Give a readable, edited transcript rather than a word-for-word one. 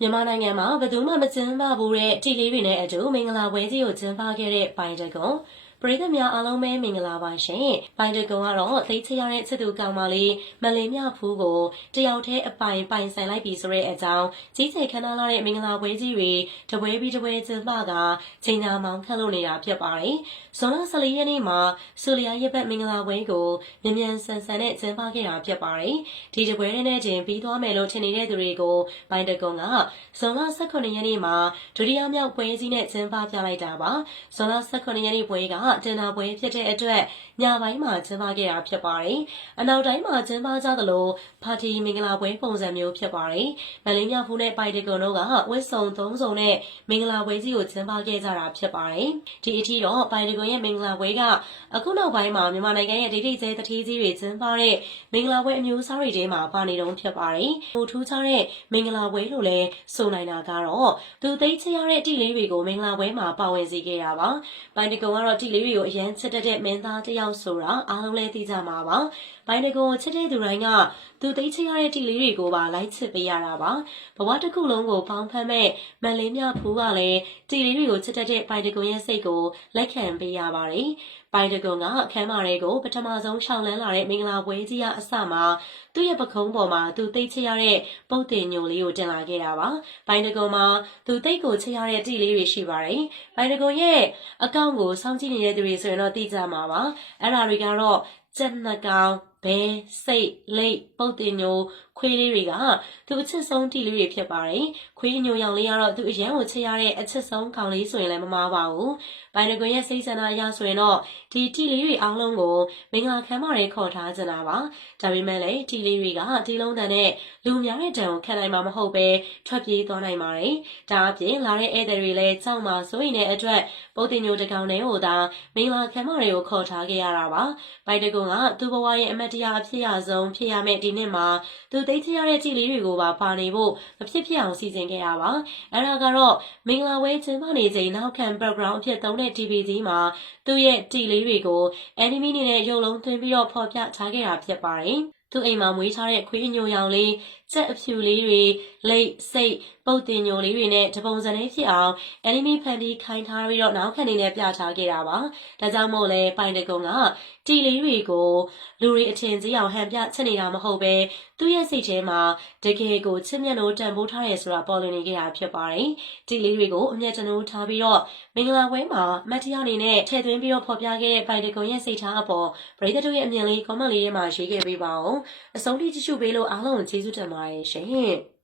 မြန်မာနိုင်ငံမှာဘယ်သူမှမကျင်းပဘူးတဲ့တီလေးတွေနဲ့အတူမင်္ဂလာပွဲကြီးကိုကျင်းပခဲ့တဲ့ပိုင်တကွန်ပရိသတ်များအားလုံးပဲမင်္ဂလာပါရှင်။ပိုင်တကွန်ကတော့သိချရတဲ့ချစ်သူကောင်မလေးမလေးမြဖူးကိုတယောက်တည်းအပိုင်ဆိုင်လိုက်ပြီဆိုတဲ့အကြောင်းကြီးကျယ်ခမ်းနားလာတဲ့မင်္ဂလာပွဲကြီးတွေတပွဲပြီးတပွဲကျင်းပကချိန်ညာမောင်းခတ်လို့နေတာဖြစ်ပါတယ်။ဇွန်လ14ရက်နေ့မှာဆူလီယာရက်ပတ်မင်္ဂလာပွဲကိုမြန်ဆန်နဲ့ကျင်းပခဲ့တာဖြစ်ပါတယ်။ဒီတပွဲနဲ့တင်ပြီးသွားမယ်လို့ထင်နေတဲ့သူတွေကိုပိုင်တကွန်ကဇွန်လ18ရက်နေ့မှာဒုတိယမြောက်ပွဲကြီးနဲ့ကျင်းပပြလိုက်တာပါဇွန်လ18ရက်နေ့ပွဲကတင်နာပွဲဖြစ်တဲ့အတွက်ညပိုင်းမှာကျင်းပခဲ့တာဖြစ်ပါတယ်အနောက်တိုင်းမှာကျင်းပကြသလိုပါတီမင်္ဂလာပွဲပုံစံမျိုးဖြစ်ပါတယ်မလေးမြဖူးနဲ့ပိုင်တကွန်တို့ကဝတ်စုံ3စုံနဲ့မင်္ဂလာပွဲကြီးကိုကျင်းပခဲ့ကြတာဖြစ်ပါတယ်ဒီအထိတော့ပိုင်တကွန်ရဲ့မင်္ဂလာပွဲကအခုနောက်ပိုင်းမှာမြန်မာနိုင်ငံရဲ့ဒိဋ္ဌိကျဲတတိကြီးတွေကျင်းပတဲ့မင်္ဂလာပွဲအမျိုးအစားတွေထဲမှာပါနေတုန်းဖြစ်ပါတယ်ဟိုထူးခြားတဲ့မင်္ဂလာပွဲလို့လည်းဆိုနိုင်တာကတော့သူသိချရတဲ့တီလေးတွေကိုမင်္ဂလာပွဲမှာပါဝင်စေခဲ့တာပါပိုင်တကွန်ကတော့တီလေးတွေကိုအရန်ချစ်တတ်တဲ့မင်းသားတစ်ယောက်ဆိုတာအားလုံးလည်းသိကြမှာပါပိုင်တကွန်ချစ်တဲ့သူတိုင်းကသူသိချရတဲ့တီလေးတွေကိုပါလိုက်ချစ်ပေးရတာပါဘဝတစ်ခုလုံးကိုပေါင်းဖက်မဲ့မန်လေးမြဖူးကလည်းတီလေးတွေကိုချစ်တတ်တဲ့ပိုင်တကွန်ရဲ့စိတ်ကိုလက်ခံပေးရပါတယ်ပိုင်တကွန်ကအခမ်းအနားတွေကိုပထမဆုံးရှောင်းလန်းလာတဲ့မင်္ဂလာပွဲကြီးအစမှာသူ့ရဲ့ပခုံးပေါ်မှာသူသိချရတဲ့ပုတ်တင်ညိုလေးကိုတင်လာခဲ့တာပါပိုင်တကွန်မှာသူသိကိုချရတဲ့တီလေးတွေရှိပါတယ်ပိုင်တကွန်ရဲ့အကောင့်ကိုစောင့်ကြည့်နေတဲ့သူတွေဆိုရင်တော့သိကြမှာပါအဲ့ဒါတွေကတော့စက်နှကောင်ဘဲစိတ်လိတ်ပုတ်တင်ညိုခွေးလေးတွေကသူအချစ်ဆုံးတီလေးတွေဖြစ်ပါတယ်ခွေးညိုရောင်လေးကတော့သူအရန်ကိုချရတဲ့အချစ်ဆုံးကောင်လေးဆိုရင်လည်းမမှားပါဘူးပိုင်တကွန်ရဲ့စိတ်ဆန္ဒအရဆိုရင်တော့ဒီတီလေးတွေအားလုံးကိုမင်္ဂလာခမ်းမတွေခေါ်ထားကြတာပါဒါပေမဲ့လည်းတီလေးတွေကဒီလုံးတန်နဲ့လူများတဲ့တံကိုခံနိုင်မှာမဟုတ်ပဲထွက်ပြေးသွားနိုင်ပါတယ်ဒါအပြင်လာတဲ့ဧည့်သည်တွေလည်းကြောက်မှစိုးရိမ်တဲ့အတွက်ပုတ်တင်ညိုတကောင်နဲ့ဟိုသာမင်္ဂလာခမ်းမတွေကိုခေါ်ထားခဲ့ရတာပါပိုင်တကွန်ကသူ့ဘဝရဲ့အမတ်တရားအဖြစ်ရဆုံးဖြစ်ရမယ့်ဒီနှစ်မှာသူသိချရတဲ့တီလေးတွေကိုပါနေဖို့မဖြစ်အောင်စီစဉ်ခဲ့တာပါအဲ့ဒါကတော့မင်္ဂလာပွဲကျင်းပနေချိန်နောက်ခံ background အဖြစ်သုံးတဲ့ TV ကြီးမှာသူ့ရဲ့တီလေးတွေကို anime နဲ့ရုပ်လုံးသွင်းပြီးတော့ဖော်ပြထားခဲ့တာဖြစ်ပါတယ်သူ့အိမ်မှာမွေးထားတဲ့ခွေးညိုရောင်လေးကြက်အဖြူလေးတွေလိတ်စိတ်ပုတ်တင်ညိုလေးတွေနဲ့တပုံစံလေးဖြစ်အောင် anime ဖန်ပြီးခိုင်းထားပြီးတော့နောက်ခံနေနဲ့ပြထားခဲ့တာပါဒါကြောင့်မို့လဲပိုင်တကွန်ကတီလေးတွေကိုလူတွေအထင်ကြီးအောင်ဟန်ပြချစ်နေတာမဟုတ်ပဲသူ့ရဲ့စိတ်ထဲမှာတကယ်ကိုချစ်မြတ်လို့တန်ဖိုးထားရဲဆိုတာပေါ်လွင်နေခဲ့တာဖြစ်ပါတယ်တီလေးတွေကိုအမျက်တနိုးထားပြီးတော့မင်္ဂလာပွဲမှာမတ်တရားအနေနဲ့ထည့်သွင်းပြီးတော့ဖော်ပြခဲ့တဲ့ပိုင်တကွန်ရဲ့စိတ်ထားအပေါ်ပရိသတ်တို့ရဲ့အမြင်လေး comment လေးထဲမှာရေးခဲ့ပေးပါဦးအဆုံးထိကြည့်ရှုပေးလို့အားလုံးကိုကျေးဇူးတင်ပါတယ်ရှင်